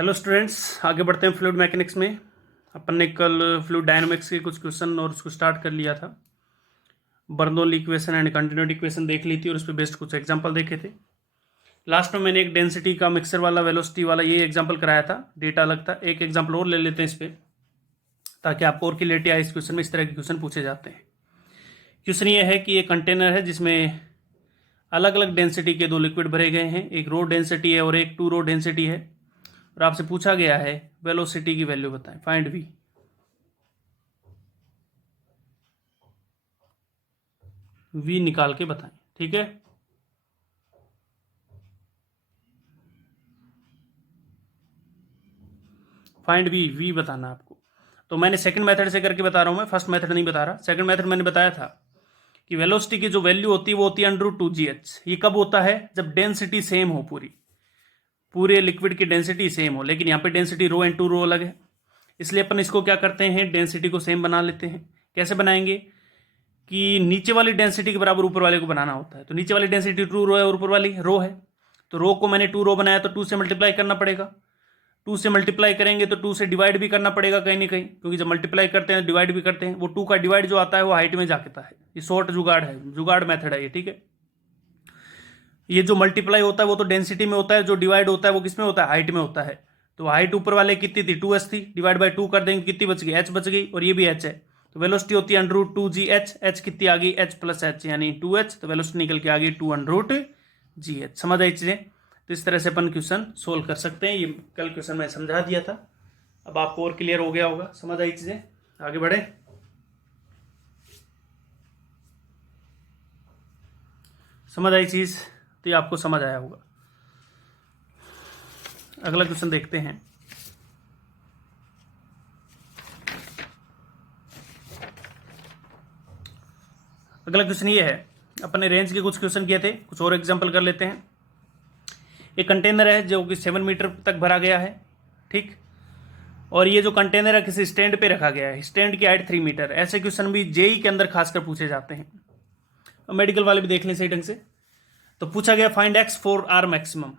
Hello students, आगे बढ़ते हैं फ्लूइड मैकेनिक्स में। अपन ने कल फ्लूइड डायनामिक्स के कुछ क्वेश्चन और उसको स्टार्ट कर लिया था। Bernoulli equation and continuity equation देख ली थी और उस पर बेस्ड कुछ एग्जांपल देखे थे। लास्ट में मैंने एक डेंसिटी का मिक्सर वाला वेलोसिटी वाला ये एग्जांपल कराया था, डेटा अलग था। एक एग्जांपल और ले लेते हैं इस पर, ताकि आपको और क्लियरिटी आए। इस क्वेश्चन में इस तरह के क्वेश्चन पूछे जाते हैं। क्वेश्चन ये है कि ये कंटेनर है जिसमें अलग अलग डेंसिटी के दो लिक्विड भरे गए हैं। एक रो डेंसिटी है और एक टू रो डेंसिटी है, और आपसे पूछा गया है वेलोसिटी की वैल्यू बताएं, फाइंड वी। वी निकाल के बताएं, ठीक है। फाइंड वी बताना आपको। तो मैंने सेकंड मेथड से करके बता रहा हूं, मैं फर्स्ट मेथड नहीं बता रहा। सेकंड मेथड मैंने बताया था कि वेलोसिटी की जो वैल्यू होती है वो होती है √2gh। ये कब होता है? जब डेंसिटी सेम हो, पूरे लिक्विड की डेंसिटी सेम हो। लेकिन यहाँ पे डेंसिटी रो एंड टू रो अलग है, इसलिए अपन इसको क्या करते हैं, डेंसिटी को सेम बना लेते हैं। कैसे बनाएंगे कि नीचे वाली डेंसिटी के बराबर ऊपर वाले को बनाना होता है। तो नीचे वाली डेंसिटी टू रो है और ऊपर वाली रो है, तो रो को मैंने टू रो बनाया तो 2 से मल्टीप्लाई करना पड़ेगा। 2 से मल्टीप्लाई करेंगे तो 2 से डिवाइड भी करना पड़ेगा कहीं ना कहीं, क्योंकि जब मल्टीप्लाई करते हैं डिवाइड भी करते हैं। वो 2 का डिवाइड जो आता है वो हाइट में जाता है। ये शॉर्ट जुगाड़ है, जुगाड़ मेथड है ये, ठीक है। ये जो मल्टीप्लाई होता है वो तो डेंसिटी में होता है, जो डिवाइड होता है वो किस में होता है, हाइट में होता है। तो हाइट ऊपर वाले कितनी थी, 2h थी, डिवाइड बाय 2 कर देंगे कितनी बच गई, h बच गई, और ये भी h है। तो वेलोसिटी होती है √2gh। h कितनी आ गई, h प्लस h यानी 2h। तो वेलोसिटी निकल के आ गई 2√gh। समझ आई चीजें? तो इस तरह से अपन क्वेश्चन सोल्व कर सकते हैं। ये कल क्वेश्चन मैं समझा दिया था, अब आपको और क्लियर हो गया होगा, समझ आई चीजें। आगे बढ़े, समझ आई चीज तो ये आपको समझ आया होगा। अगला क्वेश्चन देखते हैं। अगला क्वेश्चन ये है, अपने रेंज के कुछ क्वेश्चन किए थे, कुछ और एग्जांपल कर लेते हैं। एक कंटेनर है जो कि 7 मीटर तक भरा गया है, ठीक। और ये जो कंटेनर है किसी स्टैंड पे रखा गया है, स्टैंड की हाइट 3 मीटर। ऐसे क्वेश्चन भी जेई के अंदर खासकर पूछे जाते हैं, मेडिकल वाले भी देख लें सही ढंग से। तो पूछा गया find X for R maximum.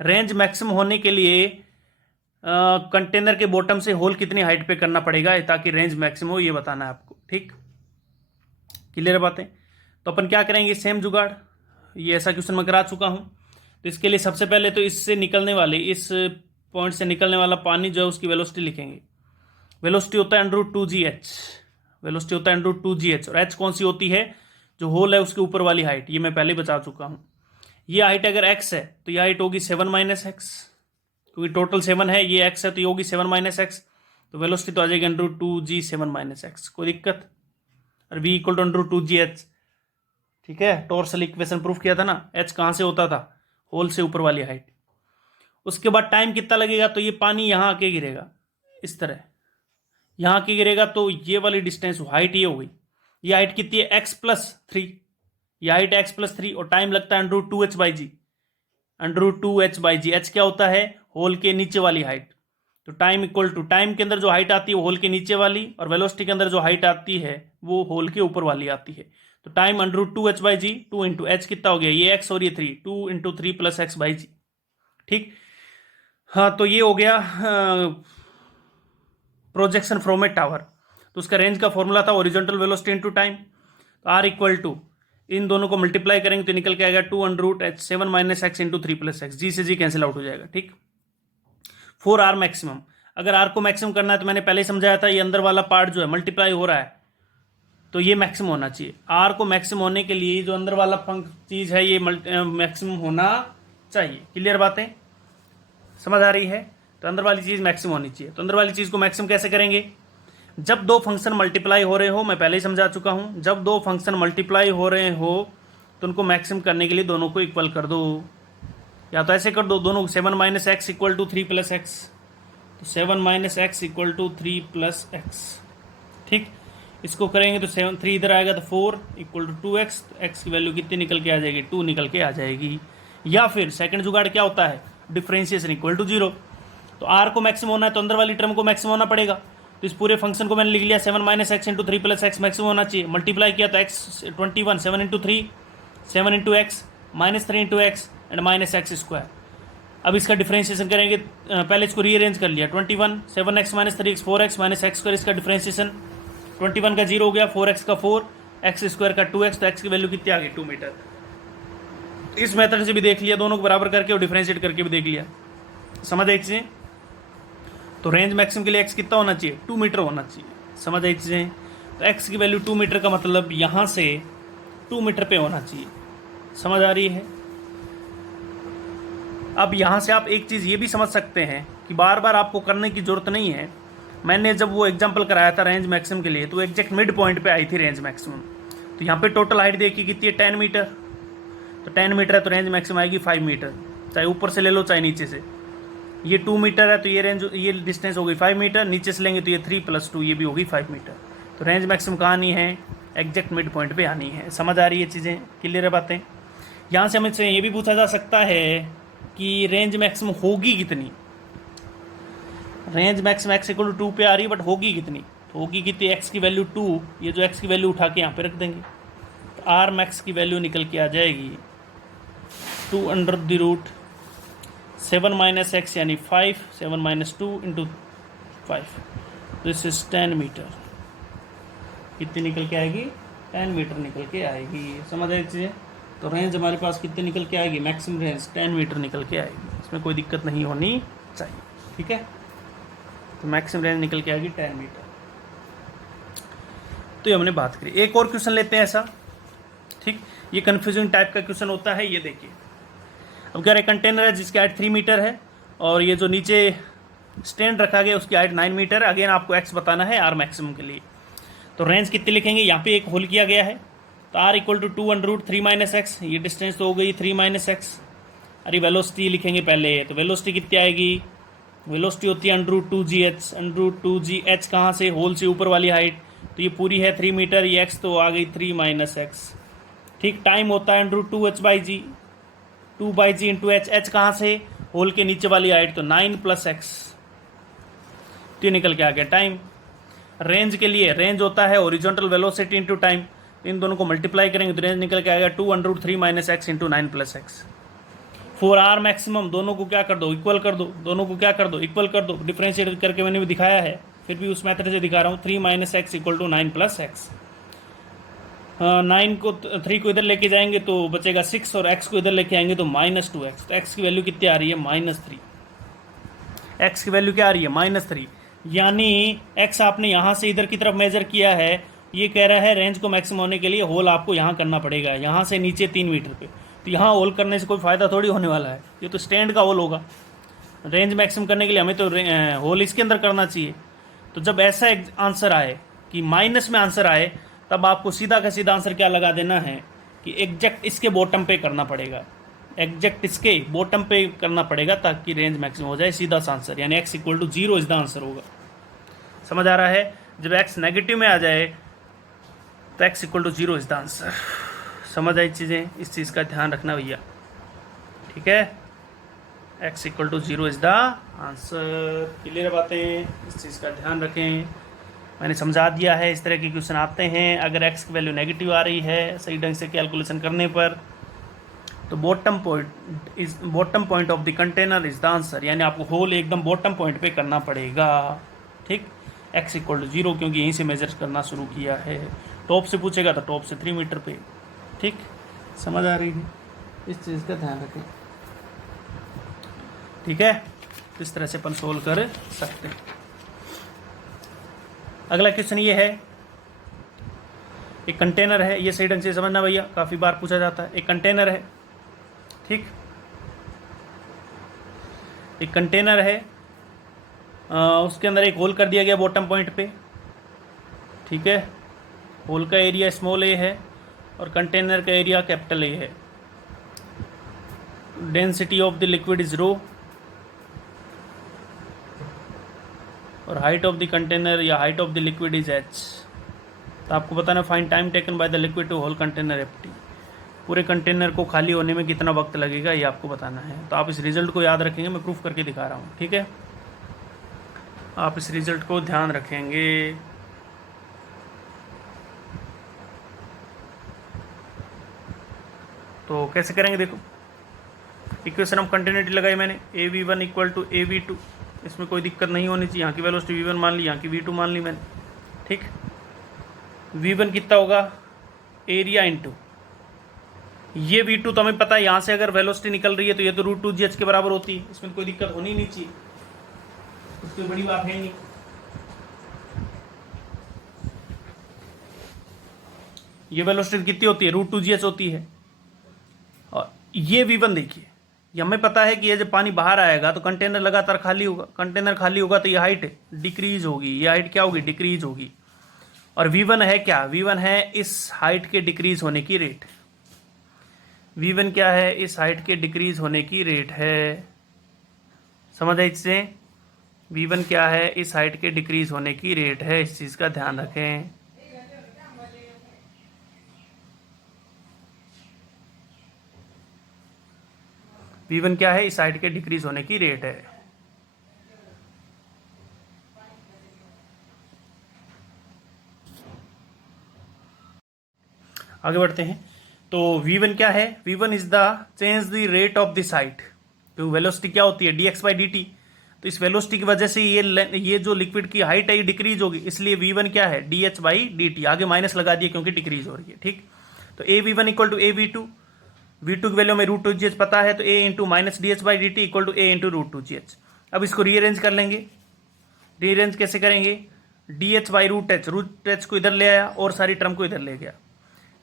Range maximum होने के लिए कंटेनर के बॉटम से होल कितनी हाइट पे करना पड़ेगा ताकि रेंज मैक्सिमम हो, ये बताना है आपको, ठीक। क्लियर बातें? तो अपन क्या करेंगे, सेम जुगाड़। ये ऐसा क्वेश्चन मैं करा चुका हूं। तो इसके लिए सबसे पहले तो इससे निकलने वाले, इस पॉइंट से निकलने वाला पानी जो है उसकी वेलोसिटी लिखेंगे। वेलोसिटी होता है √2gh। वेलोसिटी होता है √2gh, और h कौन सी होती है, जो होल है उसके ऊपर वाली हाइट। ये मैं पहले बता चुका हूं। ये हाइट अगर x है तो ये हाइट होगी 7 - x, क्योंकि टोटल 7 है, ये x है तो ये होगी 7 - x। तो वेलोसिटी तो आ जाएगी √2g 7 - x। कोई दिक्कत? और v इक्वल टू √2gh, ठीक है। टॉर्सल इक्वेशन प्रूफ किया था ना, h कहां से होता था, होल से ऊपर वाली हाइट। उसके बाद टाइम कितना लगेगा, तो ये पानी यहां आके गिरेगा, इस तरह यहां आके गिरेगा। तो ये वाली डिस्टेंस हाइट ये हो गई। ये हाइट कितनी है, x+3। ये हाइट x+3, और टाइम लगता है √2h/g। √2h/g, h क्या होता है, होल के नीचे वाली हाइट। तो टाइम इक्वल टू, टाइम के अंदर जो हाइट आती है वो होल के नीचे वाली, और वेलोसिटी के अंदर जो हाइट आती है वो होल के ऊपर वाली आती है। तो टाइम √2h/g, 2 इंटू h कितना हो गया, ये x और ये 3, 2 × 3 + x/g, ठीक। हाँ, तो ये हो गया प्रोजेक्शन फ्रॉम ए टावर। तो उसका रेंज का फॉर्मूला था ओरिजेंटल वेलोसिटी इंटू टाइम। तो आर इक्वल टू, इन दोनों को मल्टीप्लाई करेंगे तो निकल के आएगा 2√7 - x इंटू 3 + x। जी से जी कैंसिल आउट हो जाएगा, ठीक। फॉर आर मैक्सिमम, अगर आर को मैक्सिमम करना है तो मैंने पहले ही समझाया था, ये अंदर वाला पार्ट जो है मल्टीप्लाई हो रहा है तो ये मैक्सिमम होना चाहिए। आर को मैक्सिमम होने के लिए जो अंदर वाला चीज है ये मैक्सिमम होना चाहिए। क्लियर बातें समझ आ रही है? तो अंदर वाली चीज मैक्सिमम होनी चाहिए। तो अंदर वाली चीज को मैक्सिमम कैसे करेंगे, जब दो फंक्शन मल्टीप्लाई हो रहे हो, मैं पहले ही समझा चुका हूं, जब दो फंक्शन मल्टीप्लाई हो रहे हो तो उनको मैक्सिमम करने के लिए दोनों को इक्वल कर दो, या तो ऐसे कर दो, दोनों 7 - x इक्वल टू 3 + x। तो 7 - x इक्वल टू 3 + x, ठीक। इसको करेंगे तो 7, 3 इधर आएगा तो 4 इक्वल टू 2x। x की वैल्यू कितनी निकल के आ जाएगी, 2 निकल के आ जाएगी। या फिर सेकंड जुगाड़ क्या होता है, डिफरेंशिएशन इक्वल टू 0। तो r को मैक्सिमम होना है तो अंदर वाली टर्म को मैक्सिमम होना पड़ेगा। तो इस पूरे फंक्शन को मैंने लिख लिया 7 - x इंटू 3 + x मैक्सिमम होना चाहिए। मल्टीप्लाई किया तो x 21, 7 × 3 7 × x -3 × x and -x²। अब इसका डिफ्रेंशिएशन करेंगे, पहले इसको रीअरेंज कर लिया। 21 7x minus 3x 4x minus x square, इसका डिफ्रेंशिएशन 21 का 0 हो गया, 4x का 4, एक्स स्क्वायर का 2x, तो x की वैल्यू कितनी आ गई 2 मीटर। इस मेथड से भी देख लिया, दोनों को बराबर करके और डिफ्रेंशिएट करके भी देख लिया। समझ आई चीज़ें? तो रेंज मैक्सिमम के लिए x कितना होना चाहिए 2 मीटर होना चाहिए। समझ आई चीज़ें? तो x की वैल्यू 2 मीटर का मतलब यहाँ से 2 मीटर पे होना चाहिए। समझ आ रही है? अब यहाँ से आप एक चीज़ ये भी समझ सकते हैं कि बार बार आपको करने की ज़रूरत नहीं है। मैंने जब वो एग्जांपल कराया था रेंज मैक्सिमम के लिए, तो एग्जैक्ट मिड पॉइंट पे आई थी रेंज मैक्सिमम। तो यहाँ पे टोटल हाइट देखिए कितनी है 10 मीटर, तो 10 मीटर है तो रेंज मैक्सिमम आएगी 5 मीटर, चाहे ऊपर से ले लो चाहे नीचे से। ये 2 मीटर है तो ये डिस्टेंस हो गई 5 मीटर, नीचे से लेंगे तो ये 3 + 2 ये भी होगी 5 मीटर। तो रेंज मैक्सिमम कहाँ आनी है, एग्जैक्ट मिड पॉइंट पे आनी है। समझ आ रही है चीज़ें, क्लियर है बातें? यहाँ से हमें ये भी पूछा जा सकता है कि रेंज मैक्सिमम होगी कितनी। रेंज मैक्सिमम x = 2 पे आ रही है, बट होगी कितनी? तो होगी कितनी, x की वैल्यू 2, ये जो x की वैल्यू उठा के यहाँ पे रख देंगे, तो आर मैक्स की वैल्यू निकल के आ जाएगी 2√7 - x यानी 5, 7 - 2 × 5, दिस इज 10 मीटर। कितनी निकल के आएगी 10 मीटर निकल के आएगी। समझ आई चीज़ें? तो रेंज हमारे पास कितनी निकल के आएगी, मैक्सिमम रेंज 10 मीटर निकल के आएगी, इसमें कोई दिक्कत नहीं होनी चाहिए। ठीक है, तो मैक्सिमम रेंज निकल के आएगी 10 मीटर। तो ये हमने बात करी। एक और क्वेश्चन लेते हैं ऐसा, ठीक, ये कन्फ्यूजिंग टाइप का क्वेश्चन होता है। ये देखिए, अब कह रहे कंटेनर है जिसकी हाइट 3 मीटर है और ये जो नीचे स्टैंड रखा गया उसकी हाइट 9 मीटर है। अगेन आपको एक्स बताना है आर मैक्सिमम के लिए। तो रेंज कितनी लिखेंगे, यहाँ पे एक होल किया गया है, तो r = 2√3 - x, ये डिस्टेंस तो हो गई 3 - x। अरे वेलोसिटी लिखेंगे पहले, तो वेलोसिटी कितनी आएगी, वेलोसिटी होती है √2gh। √2gh कहाँ से, होल से ऊपर वाली हाइट, तो ये पूरी है 3 मीटर, ये x तो आ गई 3 - x। ठीक, टाइम होता है √2h/g, 2/g × h, h कहाँ से, होल के नीचे वाली हाइट, तो 9 + x, तो ये निकल के आ गया टाइम। रेंज के लिए रेंज होता है हॉरिजॉन्टल वेलोसिटी इंटू टाइम, इन दोनों को मल्टीप्लाई करेंगे तो रेंज निकल के आएगा 2√3 - x × 9 + x। For R maximum दोनों को क्या कर दो, इक्वल कर दो, दोनों को क्या कर दो, इक्वल कर दो। डिफरेंशिएट करके मैंने भी दिखाया है, फिर भी उस मेथड से दिखा रहा हूँ। 3 - x = 9 + x। 9 को 3 को इधर लेके जाएंगे तो बचेगा 6 और x को इधर लेके आएंगे तो -2x। तो x की वैल्यू कितनी आ रही है -3। x की वैल्यू क्या आ रही है -3, यानी x आपने यहाँ से इधर की तरफ मेजर किया है। ये कह रहा है रेंज को मैक्सिमम होने के लिए होल आपको यहाँ करना पड़ेगा, यहाँ से नीचे 3 मीटर पे। तो यहाँ होल करने से कोई फ़ायदा थोड़ी होने वाला है, ये तो स्टैंड का होल होगा। रेंज मैक्सिमम करने के लिए हमें तो होल इसके अंदर करना चाहिए। तो जब ऐसा आंसर आए कि माइनस में आंसर आए, तब आपको सीधा का सीधा आंसर क्या लगा देना है कि एग्जैक्ट इसके बॉटम पे करना पड़ेगा, एग्जैक्ट इसके बॉटम पे करना पड़ेगा ताकि रेंज मैक्सिमम हो जाए। सीधा सा आंसर, यानी x = 0 इज द आंसर होगा। समझ आ रहा है? जब x नेगेटिव में आ जाए तो x = 0 इज द आंसर। समझ आई चीज़ें? इस चीज़ का ध्यान रखना भैया, ठीक है? x = 0 is the answer. Clear बातें, इस चीज़ का ध्यान रखें। मैंने समझा दिया है, इस तरह के क्वेश्चन आते हैं। अगर x की वैल्यू नेगेटिव आ रही है सही ढंग से कैलकुलेशन करने पर, तो bottom point of the container is the answer, यानी आपको होल एकदम बॉटम पॉइंट पे करना पड़ेगा। ठीक, x = 0 क्योंकि यहीं से मेजर करना शुरू किया है। टॉप से पूछेगा तो टॉप से 3 मीटर पे। ठीक, समझ आ रही है? इस चीज़ का ध्यान रखें, ठीक है? इस तरह से अपन सोल्व कर सकते हैं। अगला क्वेश्चन ये है, एक कंटेनर है, ये सही ढंग से समझना भैया, काफ़ी बार पूछा जाता है। एक कंटेनर है, ठीक, एक कंटेनर है, उसके अंदर एक होल कर दिया गया बॉटम पॉइंट पे, ठीक है? होल का एरिया स्मॉल a है और कंटेनर का एरिया कैपिटल A है। Density of the liquid is ρ और हाइट ऑफ द कंटेनर या height of the liquid is h। तो आपको बताना find time taken by the liquid to whole container empty. पूरे कंटेनर को खाली होने में कितना वक्त लगेगा ये आपको बताना है। तो आप इस रिजल्ट को याद रखेंगे, मैं प्रूफ करके दिखा रहा हूँ, ठीक है? आप इस रिजल्ट को ध्यान रखेंगे। तो कैसे करेंगे देखो, इक्वेशन ऑफ कंटिन्यूटी लगाई मैंने, A V one equal to A V two, इसमें कोई दिक्कत नहीं होनी चाहिए। यहाँ की वेलोसिटी वी वन मान ली, यहाँ की वी टू मान ली मैंने, ठीक। वी वन कितना होगा, एरिया इंटू ये वी टू, तो हमें पता है यहाँ से अगर वेलोसिटी निकल रही है तो ये तो रूट टू जी एच के बराबर होती है, इसमें कोई दिक्कत होनी नहीं चाहिए, उसकी बड़ी बात है नहीं। ये वेलोसिटी कितनी होती है, रूट टू जी एच होती है। और ये वी वन देखिए, ये हमें पता है कि ये जब पानी बाहर आएगा तो कंटेनर लगातार खाली होगा, कंटेनर खाली होगा तो ये हाइट डिक्रीज होगी, ये हाइट क्या होगी, डिक्रीज होगी। और वी वन है क्या, वी वन है इस हाइट के डिक्रीज होने की रेट। वी वन क्या है, इस हाइट के डिक्रीज होने की रेट है, समझ आए इससे। वी वन क्या है, इस हाइट के डिक्रीज होने की रेट है, इस चीज का ध्यान रखें। वी वन क्या है, इस हाइट के डिक्रीज होने की रेट है। आगे बढ़ते हैं। तो v1 क्या है, v1 is the change the rate of this height. तो वेलोसिटी क्या होती है, dx बाई dt। तो इस वेलोसिटी की वजह से ये जो लिक्विड की हाइट है ये डिक्रीज होगी, इसलिए v1 क्या है, dh बाई dt। आगे माइनस लगा दिया क्योंकि डिक्रीज हो रही है, ठीक। तो A V one equal to A V two, V two की वैल्यू में रूट टू जी एच पता है, तो A into minus D H by D T equal to A into root two G H. अब इसको rearrange कर लेंगे, rearrange कैसे करेंगे, D H by root H को इधर ले आया और सारी टर्म को इधर ले गया,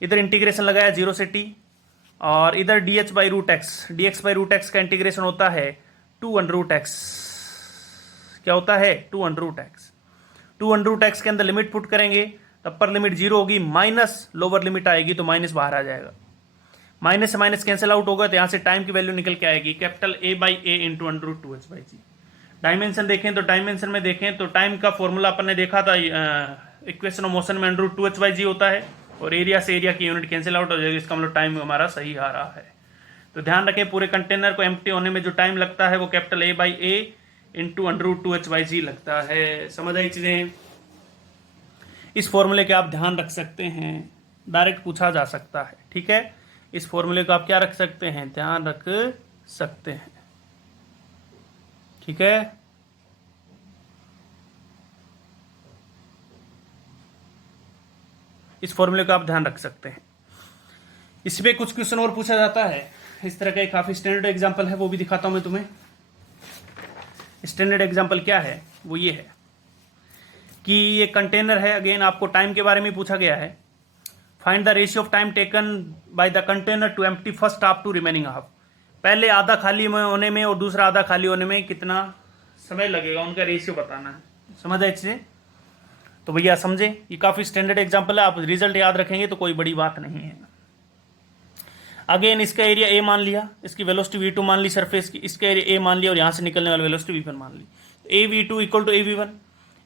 इधर इंटीग्रेशन लगाया 0 से t, और इधर D H by root X, D X by root X का इंटीग्रेशन होता है 2 अंडर रूट एक्स, क्या होता है 2 under root X. 2 under root X के अंदर लिमिट पुट करेंगे तो अपर लिमिट 0 होगी, माइनस लोअर लिमिट आएगी तो माइनस बाहर आ जाएगा, माइनस से माइनस कैंसिल आउट होगा तो यहाँ से टाइम की वैल्यू निकल के आएगी capital A by A into under root two H by G. Dimension देखें तो डायमेंशन में देखें तो टाइम का फॉर्मूला अपन ने देखा था, इक्वेशन ऑफ मोशन में under root two H by G होता है, और एरिया से एरिया की यूनिट कैंसिल आउट हो जाएगी, इसका मतलब टाइम हमारा सही आ रहा है। तो ध्यान रखें पूरे कंटेनर को एम्प्टी होने में जो टाइम लगता है वो capital A by A into under root two H by G लगता है। समझ आई चीजें, इस फॉर्मूले के आप ध्यान रख सकते हैं, डायरेक्ट पूछा जा सकता है, ठीक है। इस फॉर्मूले को आप क्या रख सकते हैं, ध्यान रख सकते हैं, ठीक है। इस फॉर्मूले का आप ध्यान रख सकते हैं। इसमें कुछ क्वेश्चन और पूछा जाता है, इस तरह का एक काफी स्टैंडर्ड एग्जांपल है, वो भी दिखाता हूं मैं तुम्हें। स्टैंडर्ड एग्जांपल क्या है, वो ये है कि ये कंटेनर है, अगेन आपको टाइम के बारे में पूछा गया है। Find the ratio of time taken by the container to empty first half to remaining half. पहले आधा खाली होने में और दूसरा आधा खाली होने में कितना समय लगेगा, उनका रेशियो बताना है। समझ आए चीजें, तो भैया समझे, ये काफी स्टैंडर्ड एग्जांपल है, आप रिजल्ट याद रखेंगे तो कोई बड़ी बात नहीं है। अगेन इसका एरिया ए मान लिया, इसकी वेलोसिटी वी टू मान ली सरफेस की, इसका एरिया ए मान लिया और यहां से निकलने वाली वेलोसिटी वी वन मान ली। A V two equal to A V one,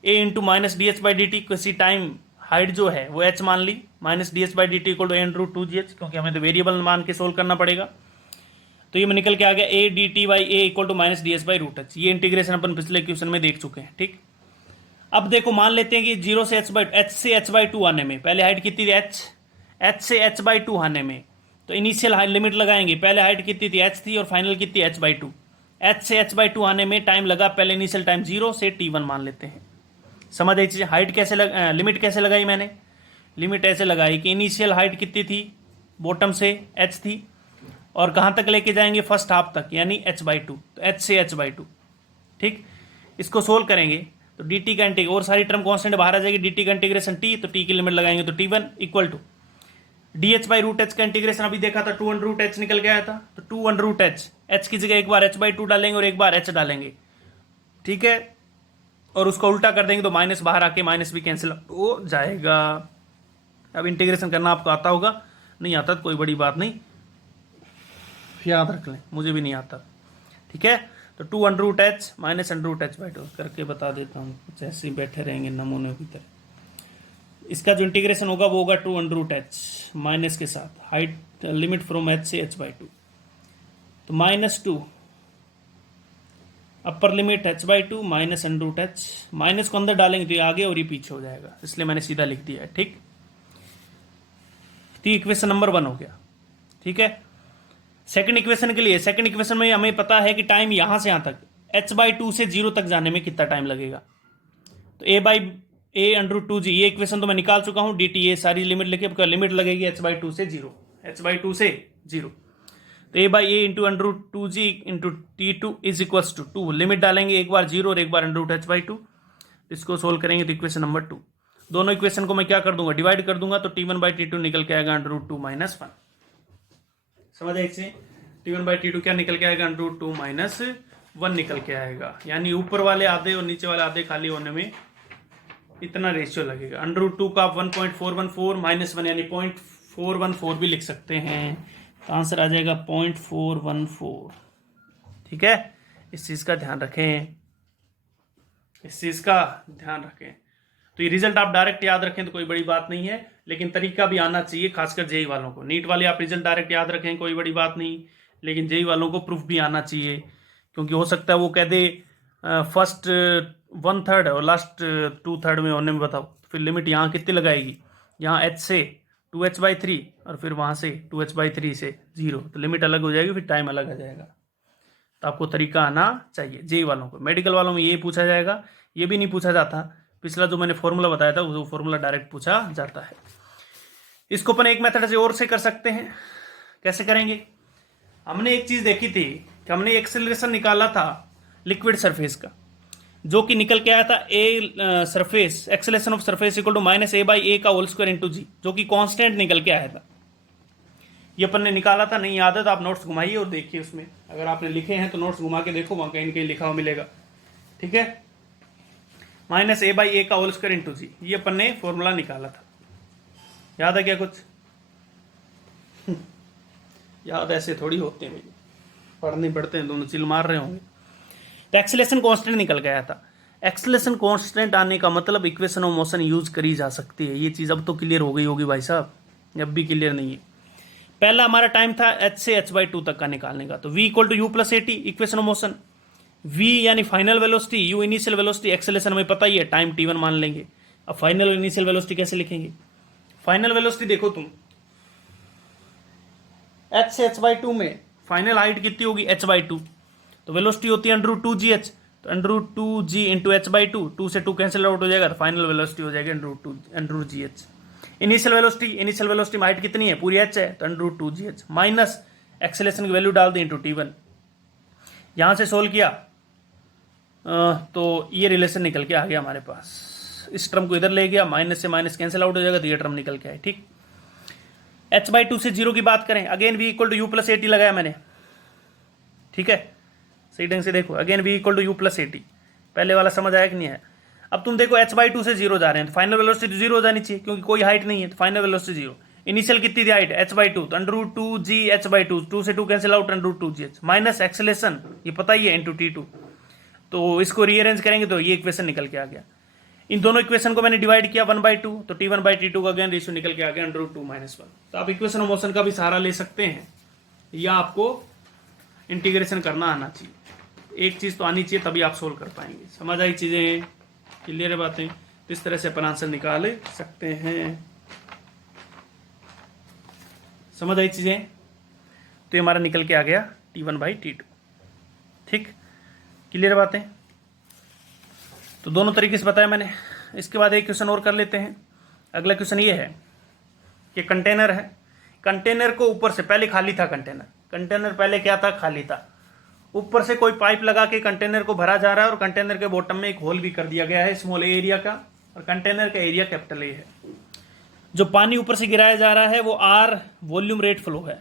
A into minus D H by D T, किसी टाइम हाइट जो है वो h मान ली, minus D H by D T equal to an root two G H, क्योंकि हमें तो variable मान के सोल्व करना पड़ेगा। तो ये में निकल के आ गया A D T by A equal to minus D H by root H. ये इंटीग्रेशन अपन पिछले क्वेश्चन में देख चुके हैं, ठीक। अब देखो मान लेते हैं कि 0 से h से h बाई टू आने में पहले हाइट कितनी थी h से h बाई टू आने में, तो इनिशियल हाइट लिमिट लगाएंगे, पहले हाइट कितनी थी h थी और फाइनल कितनी h बाई टू। h से h बाई टू आने में टाइम लगा, पहले इनिशियल टाइम 0 से t1 मान लेते हैं। समझ आई चीजें, हाइट कैसे लिमिट कैसे लगाई मैंने, लिमिट ऐसे लगाई कि इनिशियल हाइट कितनी थी, बॉटम से h थी और कहाँ तक लेके जाएंगे, फर्स्ट हाफ तक, यानी h बाई टू, तो h से h बाई टू, ठीक। इसको सोल्व करेंगे तो dt का इंटीग्रेशन, और सारी टर्म कांस्टेंट बाहर आ जाएगी, dt का इंटीग्रेशन t, तो t की लिमिट लगाएंगे तो t1 equal to dh by root H का इंटीग्रेशन अभी देखा था 2 अंडर रूट एच निकल गया था, तो 2 अंडर रूट एच, h की जगह एक बार h बाई टू डालेंगे और एक बार h डालेंगे, ठीक है, और उसको उल्टा कर देंगे तो माइनस बाहर आके माइनस भी कैंसिल हो जाएगा। अब इंटीग्रेशन करना आपको आता होगा, नहीं आता तो कोई बड़ी बात नहीं, याद रख लें, मुझे भी नहीं आता, ठीक है। तो 2 under root H minus under root H by two करके बता देता हूँ, कुछ ऐसे ही बैठे रहेंगे नमूने की तरह। इसका जो इंटीग्रेशन होगा वो होगा 2 अंडर रूट एच माइनस के साथ हाइट लिमिट फ्रॉम एच से एच बाई टू, तो -2 upper limit H by two minus under root H, minus को अंदर डालेंगे तो ये आगे और ये पीछे हो जाएगा, इसलिए मैंने सीधा लिख दिया है, ठीक। तो इक्वेशन नंबर 1 हो गया, ठीक है। सेकंड इक्वेशन के लिए, सेकंड इक्वेशन में हमें पता है कि टाइम यहां से यहां तक h/2 से 0 तक जाने में कितना टाइम लगेगा। तो a/a√2g, ये इक्वेशन तो मैं निकाल चुका हूं, dt, ये सारी लिमिट लेके लिमिट लगेगी h/2 से 0, h/2 से 0। तो a/a/√2g into t2 is equals to 2, limit डालेंगे, एक बार 0 और एक बार √h/2। इसको सोल्व करेंगे तो इक्वेशन नंबर 2, दोनों इक्वेशन को मैं क्या कर दूंगा, डिवाइड कर दूंगा, तो t1/t2 निकल के आएगा √2 - 1। समझ आए इससे, t1/t2 क्या निकल के आएगा, √2 - 1 निकल के आएगा। यानी ऊपर वाले आधे और नीचे वाले आधे खाली होने में इतना रेशियो लगेगा। √2 का आप 1.414 -1 यानी 0.414 भी लिख सकते हैं, तो आंसर आ जाएगा 0.414। ठीक है, इस चीज का ध्यान रखें, इस चीज का ध्यान रखें। तो ये रिजल्ट आप डायरेक्ट याद रखें तो कोई बड़ी बात नहीं है, लेकिन तरीका भी आना चाहिए, खासकर जेई वालों को। नीट वाले आप रिजल्ट डायरेक्ट याद रखें, कोई बड़ी बात नहीं, लेकिन जेई वालों को प्रूफ भी आना चाहिए, क्योंकि हो सकता है वो कह दे फर्स्ट 1/3 और लास्ट 2/3 में होने में बताओ, तो फिर लिमिट यहाँ कितनी लगाएगी, यहाँ h से 2h/3 और फिर वहाँ से 2h/3 से 0, तो लिमिट अलग हो जाएगी, फिर टाइम अलग आ जाएगा। तो आपको तरीका आना चाहिए जेई वालों को। मेडिकल वालों में ये पूछा जाएगा, ये भी नहीं पूछा जाता, पिछला जो मैंने फॉर्मूला बताया था वो फॉर्मूला डायरेक्ट पूछा जाता है। इसको अपन एक मेथड से और से कर सकते हैं। कैसे करेंगे, हमने एक चीज देखी थी कि हमने एक्सेलरेशन निकाला था लिक्विड सरफेस का, जो कि निकल के आया था A surface, acceleration of surface equal to -a/a का होल स्क्वायर इंटू जी, जो कि कांस्टेंट निकल के आया था। ये अपन ने निकाला था, नहीं याद है तो आप नोट्स घुमाइए और देखिए, उसमें अगर आपने लिखे हैं तो नोट्स घुमा के देखो, वहां कहीं कहीं लिखा हुआ मिलेगा। ठीक है, -a/a का होल स्क्वायर इंटू जी, ये अपन ने फॉर्मूला निकाला था। याद है क्या कुछ? याद ऐसे थोड़ी होते हैं भाई, पढ़ने पढ़ते हैं, दोनों चिल मार रहे होंगे। तो एक्सेलरेशन कांस्टेंट निकल गया था। एक्सेलरेशन कांस्टेंट आने का मतलब इक्वेशन ऑफ मोशन यूज करी जा सकती है। ये चीज अब तो क्लियर हो गई होगी भाई साहब, अब भी क्लियर नहीं है। पहला हमारा टाइम था h से h/2 तक का निकालने का, तो v equal to u plus at, equation of motion. v यानी final velocity, u initial velocity, acceleration हमें पता ही है, टाइम t1 मान लेंगे। अब फाइनल इनिशियल वेलोसिटी कैसे लिखेंगे? फाइनल वेलोसिटी देखो तुम, h से h/2 में फाइनल हाइट कितनी होगी, h/2, तो वेलोसिटी होती है √2gh, तो √2g इंटू h/2, 2 से 2 कैंसिल आउट हो जाएगा, तो फाइनल वेलोसिटी हो जाएगी √2gh। इनिशियल वेलोसिटी में हाइट कितनी है, पूरी h है, तो √2gh माइनस एक्सेलरेशन की वैल्यू डाल दी इंटू t1। यहां से सोल्व किया तो ये रिलेशन निकल के आ गया हमारे पास। इस टर्म को इधर ले गया, माइनस से माइनस कैंसिल आउट हो जाएगा, तो ये टर्म निकल के आए। ठीक, h/2 से 0 की बात करें, again v equal to u plus at लगाया मैंने। ठीक है, सही ढंग से देखो, again v equal to u plus at, पहले वाला समझ आया कि नहीं है? अब तुम देखो h/2 से 0 जा रहे हैं, तो फाइनल वेलोसिटी 0 हो जानी चाहिए, क्योंकि कोई हाइट नहीं है, तो फाइनल वेलोसिटी 0। इनिशियल कितनी थी हाइट, h/2, तो √2g h/2, 2 से 2 cancel out, √2gh minus acceleration, ये पता ही है, इंटू t2। तो इसको रीअरेंज करेंगे तो ये इक्वेशन निकल के आ गया। इन दोनों इक्वेशन को मैंने डिवाइड किया 1/2, तो t1/t2 का अगेन रेशियो निकल के आ गया √2 - 1। तो आप इक्वेशन ऑफ मोशन का भी सहारा ले सकते हैं, या आपको इंटीग्रेशन करना आना चाहिए। एक चीज तो आनी चाहिए, तभी आप सोल्व कर पाएंगे। समझ आई चीजें, क्लियर है बातें? इस तरह से अपन आंसर निकाल सकते हैं। समझ आई चीजें? तो ये हमारा निकल के आ गया t1/t2। ठीक, क्लियर है बातें? तो दोनों तरीके से बताया मैंने। इसके बाद एक क्वेश्चन और कर लेते हैं। अगला क्वेश्चन ये है कि कंटेनर है, कंटेनर को ऊपर से, पहले खाली था कंटेनर पहले क्या था, खाली था। ऊपर से कोई पाइप लगा के कंटेनर को भरा जा रहा है, और कंटेनर के बॉटम में एक होल भी कर दिया गया है स्मॉल ए एरिया का, और कंटेनर का एरिया कैपिटल ए है। जो पानी ऊपर से गिराया जा रहा है वो आर वॉल्यूम रेट फ्लो है।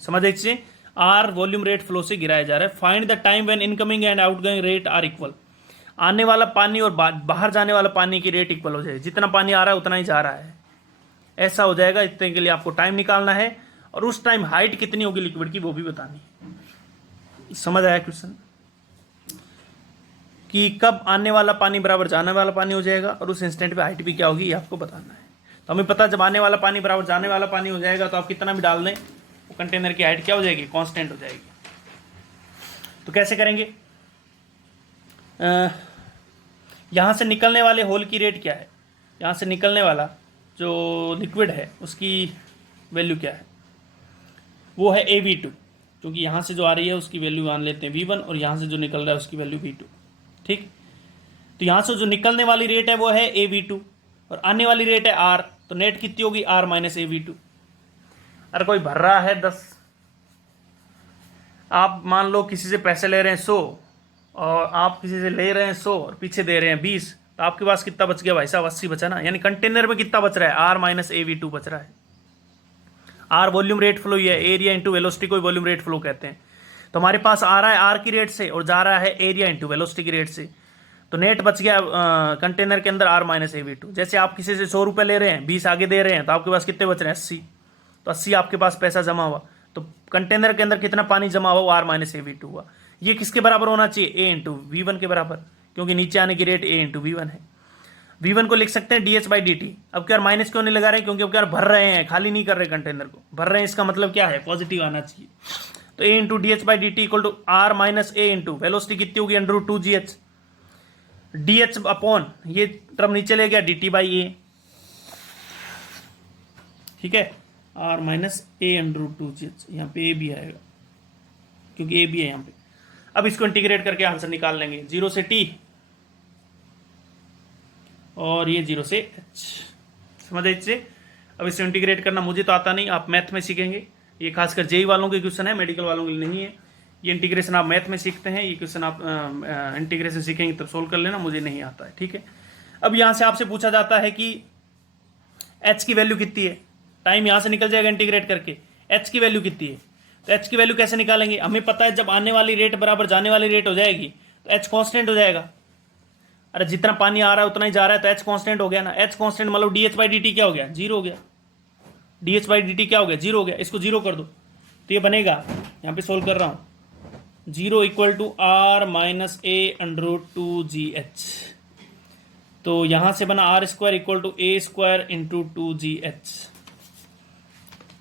समझ लीजिए, आर वॉल्यूम रेट फ्लो से गिराया जा रहा है। Find the time when incoming and outgoing rate are equal. आने वाला पानी और बाहर जाने वाला पानी की रेट इक्वल हो जाए, जितना पानी आ रहा है उतना ही जा रहा है, ऐसा हो जाएगा। इतने के लिए आपको टाइम निकालना है, और उस टाइम हाइट कितनी होगी लिक्विड की वो भी बतानी है। समझ आया क्वेश्चन? कि कब आने वाला पानी बराबर जाने वाला पानी हो जाएगा, और उस इंस्टेंट पे हाइट भी क्या होगी ये आपको बताना है। तो हमें पता, जब आने वाला पानी बराबर जाने वाला पानी हो जाएगा, तो आप कितना भी डाल दें, वो कंटेनर की हाइट क्या हो जाएगी, कांस्टेंट हो जाएगी। तो कैसे करेंगे? यहाँ से निकलने वाले होल की रेट क्या है, यहाँ से निकलने वाला जो लिक्विड है उसकी वैल्यू क्या है, वो है AV2, क्योंकि यहाँ से जो आ रही है उसकी वैल्यू मान लेते हैं V1 और यहाँ से जो निकल रहा है उसकी वैल्यू V2। ठीक, तो यहाँ से जो निकलने वाली रेट है वो है AV2 और आने वाली रेट है R, तो नेट कितनी होगी R माइनस AV2। अरे कोई भर रहा है 10, आप मान लो किसी से पैसे ले रहे हैं 100 और आप किसी से ले रहे हैं 100 और पीछे दे रहे हैं 20, तो आपके पास कितना बच गया भाई साहब? 80 बचा ना, यानी कंटेनर में कितना बच रहा है? R माइनस AV2 बच रहा है। R वॉल्यूम रेट फ्लो ही है, एरिया इंटू वेलोसिटी को वॉल्यूम रेट फ्लो कहते हैं। तो हमारे पास आ रहा है R की रेट से और जा रहा है एरिया इंटू वेलोसिटी की रेट से, तो नेट बच गया कंटेनर के अंदर R माइनस AV2। जैसे आप किसी से 100 रुपये ले रहे हैं, 20 आगे दे रहे हैं, तो आपके पास कितने बच रहे हैं? 80। तो 80 आपके पास पैसा जमा हुआ, तो कंटेनर के अंदर कितना पानी जमा हुआ? R माइनस AV2 हुआ। ये किसके बराबर होना चाहिए? A इंटू V1 के बराबर, क्योंकि नीचे आने की रेट A इंटू V1 है। V1 को लिख सकते हैं dH/dt। अब क्या माइनस क्यों नहीं लगा रहे हैं? क्योंकि अब क्या भर रहे हैं, खाली नहीं कर रहे कंटेनर को, भर रहे हैं, इसका मतलब क्या है? पॉजिटिव आना चाहिए। तो A into dH/dt equal to R minus A into velocity कितनी होगी? √2gh। dH अपॉन ये टर्म नीचे ले गया dt/a, ठीक है, R माइनस A √2gh, यहाँ पे A भी आएगा क्योंकि A भी है यहाँ पे। अब इसको इंटीग्रेट करके आंसर निकाल लेंगे, 0 से T और ये 0 से H, समझ आए इससे? अब इससे इंटीग्रेट करना मुझे तो आता नहीं, आप मैथ में सीखेंगे, ये खासकर जेई वालों के क्वेश्चन है, मेडिकल वालों के लिए नहीं है। ये इंटीग्रेशन आप मैथ में सीखते हैं, ये क्वेश्चन आप इंटीग्रेशन सीखेंगे तब सोल्व कर लेना, मुझे नहीं आता है, ठीक है। अब यहाँ से आपसे पूछा जाता है कि H की वैल्यू कितनी है, टाइम यहाँ से निकल जाएगा इंटीग्रेट करके, H की वैल्यू कितनी है, तो H की वैल्यू कैसे निकालेंगे? हमें पता है जब आने वाली रेट बराबर जाने वाली रेट हो जाएगी तो H कांस्टेंट हो जाएगा। अरे जितना पानी आ रहा है उतना ही जा रहा है, तो H कांस्टेंट हो गया ना। H कांस्टेंट मतलब dH/dt क्या हो गया? 0 हो गया। dH/dt क्या हो गया? 0 हो गया। इसको 0 कर दो तो ये बनेगा, यहाँ पे सोल्व कर रहा हूँ, 0 equal to R minus A√2gh। तो यहाँ से बना R² equal to A² into 2gh,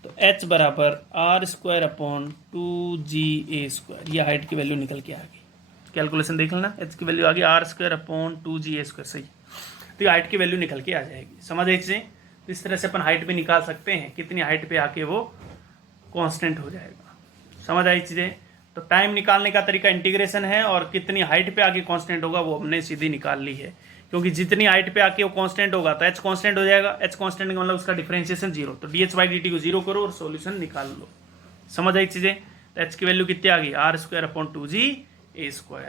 तो H बराबर R² अपॉन 2gA²। यह हाइट की वैल्यू निकल के आ गई, कैलकुलेशन देख लेना, H की वैल्यू आ गई R² अपॉन 2gA², सही। तो ये हाइट की वैल्यू निकल के आ जाएगी, समझ आई चीजें? तो इस तरह से अपन हाइट भी निकाल सकते हैं, कितनी हाइट पे आके वो कांस्टेंट हो जाएगा, समझ आई चीजें? तो टाइम निकालने का तरीका इंटीग्रेशन है, और कितनी हाइट पे आके कांस्टेंट होगा वो हमने सीधी निकाल ली है, क्योंकि जितनी हाइट पे आके वो कांस्टेंट होगा तो H कांस्टेंट हो जाएगा। H कांस्टेंट का मतलब उसका डिफरेंशिएशन 0, तो dH/dt को 0 करो और सॉल्यूशन निकाल लो, समझ आई चीजें? तो H की वैल्यू कितनी आ गई? R² upon 2gA²।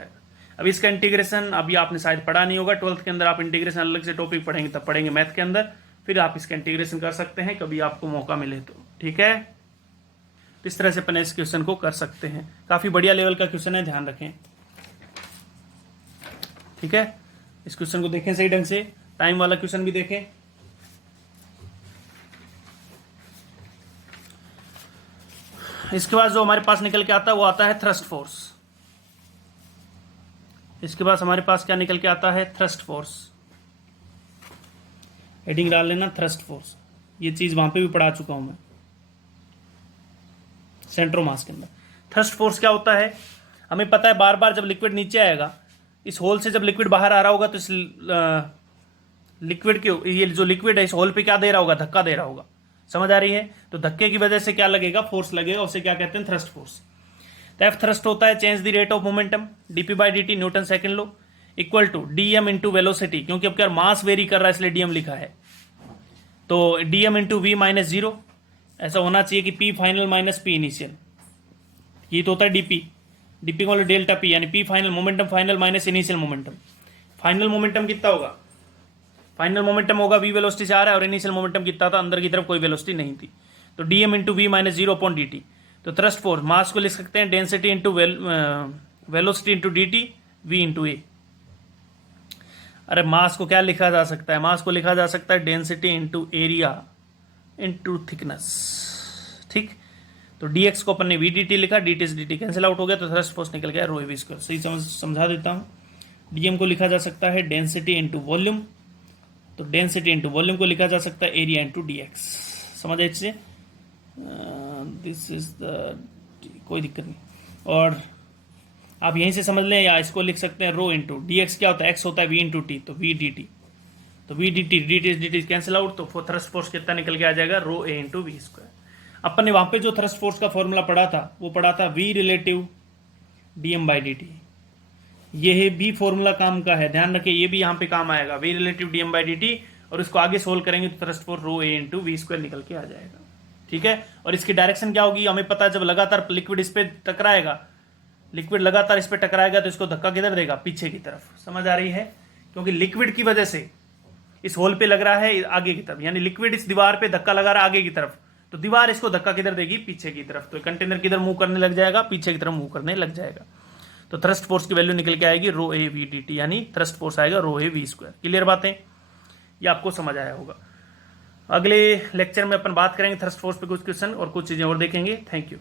अब इसका इंटीग्रेशन अभी आपने शायद पढ़ा नहीं होगा, 12th के अंदर आप इंटीग्रेशन अलग से टॉपिक पढ़ेंगे, तब पढ़ेंगे मैथ के अंदर, फिर आप इसका इंटीग्रेशन कर सकते हैं कभी आपको मौका मिले तो, ठीक है। तो इस तरह से अपन इस क्वेश्चन को कर सकते हैं, काफी बढ़िया लेवल का क्वेश्चन है, ध्यान रखें, ठीक है। इस क्वेश्चन को देखें सही ढंग से, टाइम वाला क्वेश्चन भी देखें। इसके बाद जो हमारे पास निकल के आता है वो आता है थ्रस्ट फोर्स। इसके बाद हमारे पास क्या निकल के आता है? Thrust force. हेडिंग डाल लेना थ्रस्ट फोर्स, ये चीज वहां पे भी पढ़ा चुका हूं मैं सेंट्रो मास के अंदर। थ्रस्ट फोर्स क्या होता है हमें पता है, बार बार जब लिक्विड नीचे आएगा, इस होल से जब लिक्विड बाहर आ रहा होगा तो इस लिक्विड के, ये जो लिक्विड है इस होल पे क्या दे रहा होगा? धक्का दे रहा होगा, समझ आ रही है? तो धक्के की वजह से क्या लगेगा? फोर्स लगेगा, उसे क्या कहते हैं? Thrust force. तो एफ थ्रस्ट होता है change the rate of momentum dp/dt Newton second law equal to dm into velocity, क्योंकि अब क्या मास वेरी कर रहा है इसलिए dm लिखा है, तो dm इंटू v माइनस 0, ऐसा होना चाहिए कि p final minus p initial, ये तो होता है dp को डेल्टा p, यानी p final momentum final minus initial momentum. Final momentum कितना होगा? फाइनल मोमेंटम होगा v वेलोसिटी से आ रहा है और इनिशियल मोमेंटम कितना था? अंदर की तरफ कोई वेलोसिटी नहीं थी, तो dm into v minus 0 upon dt। तो थ्रस्ट फोर्स मास को लिख सकते हैं density into velocity into dt v into a। अरे मास को क्या लिखा जा सकता है? मास को लिखा जा सकता है density into area into thickness, ठीक। तो dx को अपन ने vdt लिखा, dt से dt कैंसिल आउट हो गया, तो थ्रस्ट फोर्स निकल गया ρ v²। सही समझा देता हूँ। dm को लिखा जा सकता है डेंसिटी इंटू वॉल्यूम, तो डेंसिटी इंटू वॉल्यूम को लिखा जा सकता है एरिया इंटू dx, समझ आए इससे? दिस इज द, कोई दिक्कत नहीं, और आप यहीं से समझ लें, या इसको लिख सकते हैं रो इंटू dx क्या होता है? x होता है v इंटू टी, तो v dt, तो v dt dt cancel out, तो थ्रस्ट फोर्स कितना निकल के आ जाएगा? रो a इंटू v²। अपन ने वहां पे जो थ्रस्ट फोर्स का फॉर्मूला पढ़ा था वो पढ़ा था v रिलेटिव dm/dt। ये भी फॉर्मूला काम का है, ध्यान रखें, ये भी यहाँ पे काम आएगा, v रिलेटिव dm/dt, और इसको आगे सोल्व करेंगे तो thrust force rho a into V square निकल के आ जाएगा। ठीक है, और इसकी डायरेक्शन क्या होगी हमें पता है, जब लगातार लिक्विड इस पे टकराएगा, लिक्विड लगातार इस पे टकराएगा तो इसको धक्का किधर देगा, पीछे की तरफ। समझ आ रही है, क्योंकि लिक्विड की वजह से इस होल पे लग रहा है आगे की तरफ, यानी लिक्विड इस दीवार पे धक्का लगा रहा है आगे की तरफ, तो दीवार इसको धक्का किधर देगी, पीछे की तरफ। तो कंटेनर किधर मूव करने लग जाएगा, पीछे की तरफ मूव करने लग जाएगा। तो थ्रस्ट फोर्स की वैल्यू निकल के आएगी रो ए वी डी टी, यानी थ्रस्ट फोर्स आएगा रो ए वी स्क्वायर। क्लियर बातें, ये आपको समझ आया होगा। अगले लेक्चर में अपन बात करेंगे थ्रस्ट फोर्स पे कुछ क्वेश्चन और कुछ चीजें और देखेंगे। Thank you.